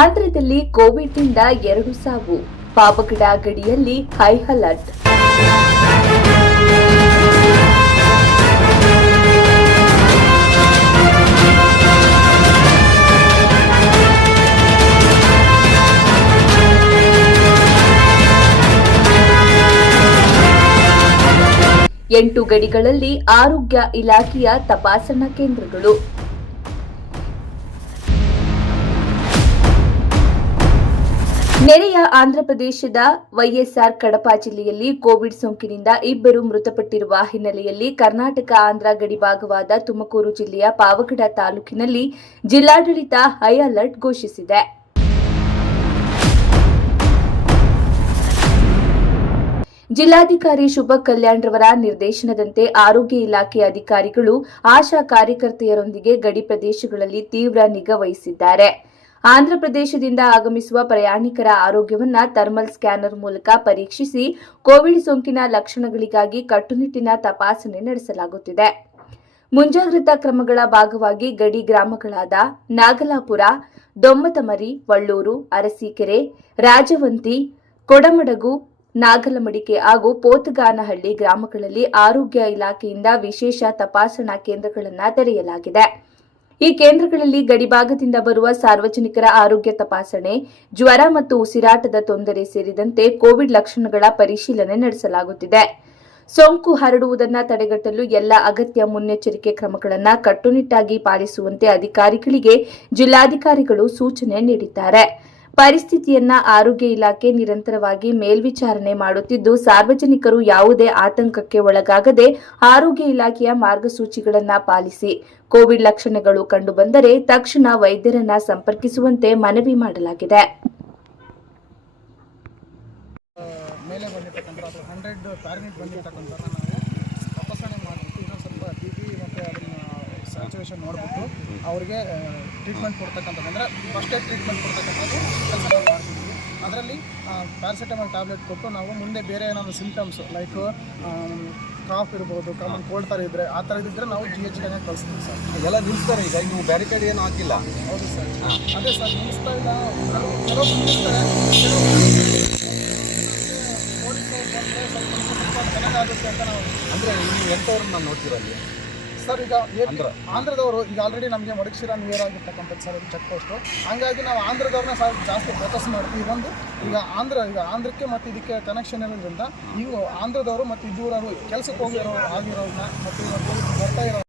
ಆಂಧ್ರದಲ್ಲಿ ಕೋವಿಡ್ನಿಂದ 2 ಸಾವು. ಪಾವಗಡ ಗಡಿಯಲ್ಲಿ ಹೈ ಅಲರ್ಟ್. ಎಂಟು ಗಡಿಗಳಲ್ಲಿ ಆರೋಗ್ಯ ಇಲಾಖೆಯ ತಪಾಸಣಾ ಕೇಂದ್ರಗಳು. ನೆರೆಯ ಆಂಧ್ರಪ್ರದೇಶದ ವೈಎಸ್ಆರ್ ಕಡಪ ಜಿಲ್ಲೆಯಲ್ಲಿ ಕೋವಿಡ್ ಸೋಂಕಿನಿಂದ 2 ಮೃತಪಟ್ಟಿರುವ ಹಿನ್ನೆಲೆಯಲ್ಲಿ ಕರ್ನಾಟಕ ಆಂಧ್ರ ಗಡಿಭಾಗವಾದ ತುಮಕೂರು ಜಿಲ್ಲೆಯ ಪಾವಗಡ ತಾಲೂಕಿನಲ್ಲಿ ಜಿಲ್ಲಾಡಳಿತ ಹೈ ಅಲರ್ಟ್ ಘೋಷಿಸಿದೆ. ಜಿಲ್ಲಾಧಿಕಾರಿ ಶುಭ ಕಲ್ಯಾಣ್ ರವರ ನಿರ್ದೇಶನದಂತೆ ಆರೋಗ್ಯ ಇಲಾಖೆ ಅಧಿಕಾರಿಗಳು ಆಶಾ ಕಾರ್ಯಕರ್ತೆಯರೊಂದಿಗೆ ಗಡಿ ಪ್ರದೇಶಗಳಲ್ಲಿ ತೀವ್ರ ನಿಗಾ ವಹಿಸಿದ್ದಾರೆ. ಆಂಧ್ರಪ್ರದೇಶದಿಂದ ಆಗಮಿಸುವ ಪ್ರಯಾಣಿಕರ ಆರೋಗ್ಯವನ್ನು ಥರ್ಮಲ್ ಸ್ಕ್ಯಾನರ್ ಮೂಲಕ ಪರೀಕ್ಷಿಸಿ ಕೋವಿಡ್ ಸೋಂಕಿನ ಲಕ್ಷಣಗಳಿಗಾಗಿ ಕಟ್ಟುನಿಟ್ಟಿನ ತಪಾಸಣೆ ನಡೆಸಲಾಗುತ್ತಿದೆ. ಮುಂಜಾಗ್ರತಾ ಕ್ರಮಗಳ ಭಾಗವಾಗಿ ಗಡಿ ಗ್ರಾಮಗಳಾದ ನಾಗಲಾಪುರ, ದೊಮ್ಮತಮರಿ, ವಳ್ಳೂರು, ಅರಸೀಕೆರೆ, ರಾಜವಂತಿ, ಕೊಡಮಡಗು, ನಾಗಲಮಡಿಕೆ ಹಾಗೂ ಪೋತಗಾನಹಳ್ಳಿ ಗ್ರಾಮಗಳಲ್ಲಿ ಆರೋಗ್ಯ ಇಲಾಖೆಯಿಂದ ವಿಶೇಷ ತಪಾಸಣಾ ಕೇಂದ್ರಗಳನ್ನು ತೆರೆಯಲಾಗಿದೆ. ಈ ಕೇಂದ್ರಗಳಲ್ಲಿ ಗಡಿಭಾಗದಿಂದ ಬರುವ ಸಾರ್ವಜನಿಕರ ಆರೋಗ್ಯ ತಪಾಸಣೆ, ಜ್ವರ ಮತ್ತು ಉಸಿರಾಟದ ತೊಂದರೆ ಸೇರಿದಂತೆ ಕೋವಿಡ್ ಲಕ್ಷಣಗಳ ಪರಿಶೀಲನೆ ನಡೆಸಲಾಗುತ್ತಿದೆ. ಸೋಂಕು ಹರಡುವುದನ್ನು ತಡೆಗಟ್ಟಲು ಎಲ್ಲ ಅಗತ್ಯ ಮುನ್ನೆಚ್ಚರಿಕೆ ಕ್ರಮಗಳನ್ನು ಕಟ್ಟುನಿಟ್ಟಾಗಿ ಪಾಲಿಸುವಂತೆ ಅಧಿಕಾರಿಗಳಿಗೆ ಜಿಲ್ಲಾಧಿಕಾರಿಗಳು ಸೂಚನೆ ನೀಡಿದ್ದಾರೆ. ಪರಿಸ್ಥಿತಿಯನ್ನ ಆರೋಗ್ಯ ಇಲಾಖೆ ನಿರಂತರವಾಗಿ ಮೇಲ್ವಿಚಾರಣೆ ಮಾಡುತ್ತಿದ್ದು, ಸಾರ್ವಜನಿಕರು ಯಾವುದೇ ಆತಂಕಕ್ಕೆ ಒಳಗಾಗದೆ ಆರೋಗ್ಯ ಇಲಾಖೆಯ ಮಾರ್ಗಸೂಚಿಗಳನ್ನು ಪಾಲಿಸಿ ಕೋವಿಡ್ ಲಕ್ಷಣಗಳು ಕಂಡುಬಂದರೆ ತಕ್ಷಣ ವೈದ್ಯರನ್ನ ಸಂಪರ್ಕಿಸುವಂತೆ ಮನವಿ ಮಾಡಲಾಗಿದೆ. ಮೇಲೆ ಬಂದಿರತಕ್ಕಂಥ 100 ಪ್ಯಾರಾಮೀಟ್ ಬಂದಿರತಕ್ಕಂಥ ನಾವು ತಪಾಸಣೆ ಮಾಡಿಬಿಟ್ಟು ಇನ್ನೊಂದು ಸ್ವಲ್ಪ ಬಿ.ಪಿ ಮತ್ತು ಅದನ್ನು ಸ್ಯಾಚುರೇಷನ್ ನೋಡಿಬಿಟ್ಟು ಅವ್ರಿಗೆ ಟ್ರೀಟ್ಮೆಂಟ್ ಕೊಡ್ತಕ್ಕಂಥದ್ದು ಅಂದರೆ ಫಸ್ಟ್ ಏಡ್ ಟ್ರೀಟ್ಮೆಂಟ್ ಕೊಡ್ತಕ್ಕಂಥದ್ದು ಕೆಲಸ ಮಾಡ್ತಿದ್ವಿ. ಅದರಲ್ಲಿ ಪ್ಯಾರಾಸಿಟಮಾಲ್ ಟ್ಯಾಬ್ಲೆಟ್ ಕೊಟ್ಟು ನಾವು ಮುಂದೆ ಬೇರೆ ಏನಾದರೂ ಸಿಂಪ್ಟಮ್ಸ್ ಲೈಕ್ ಕಾಫ್ ಇರ್ಬೋದು, ಕಾಮನ್ ಕೋಲ್ಡ್ ಥರ ಇದ್ದರೆ ಆ ಥರ ಇದ್ದರೆ ನಾವು GHಗೆ ಕಳಿಸ್ತೀವಿ ಸರ್. ಎಲ್ಲ ನಿಲ್ಲಿಸ್ತಾರೆ. ಈಗ ನೀವು ಬ್ಯಾರಿಕೇಡ್ ಏನು ಹಾಕಿಲ್ಲ? ಹೌದು ಸರ್, ಅದೇ ಸರ್ ನಿಲ್ಲಿಸ್ತಾ ಇಲ್ಲ. ಕೆಲವೊಬ್ರು ನಿಲ್ಲಿಸ್ತಾರೆ, ಚೆನ್ನಾಗಾಗುತ್ತೆ ಅಂತ ನಾವು ಅಂದರೆ ನೀವು ಎಂಥವ್ರನ್ನ ನೋಡ್ತೀರಲ್ಲಿ ಸರ್. ಈಗ ಆಂಧ್ರದವರು ಈಗ ಆಲ್ರೆಡಿ ನಮಗೆ ಮಡಗಶಿರ ನಿಯರ್ ಆಗಿರ್ತಕ್ಕಂಥದ್ದು ಸರ್, ಚೆಕ್ ಪೋಸ್ಟು. ಹಂಗಾಗಿ ನಾವು ಆಂಧ್ರದವ್ರನ್ನ ಜಾಸ್ತಿ ಫೋಕಸ್ ಮಾಡ್ತೀವಿ. ಈಗ ಆಂಧ್ರಕ್ಕೆ ಮತ್ತು ಇದಕ್ಕೆ ಕನೆಕ್ಷನ್ ಇರೋದ್ರಿಂದ ಈಗ ಆಂಧ್ರದವರು ಮತ್ತು ಇದ್ದೂರವರು ಕೆಲಸಕ್ಕೆ ಆಗಿರೋರನ್ನ ಮತ್ತು ಬರ್ತಾ ಇರೋ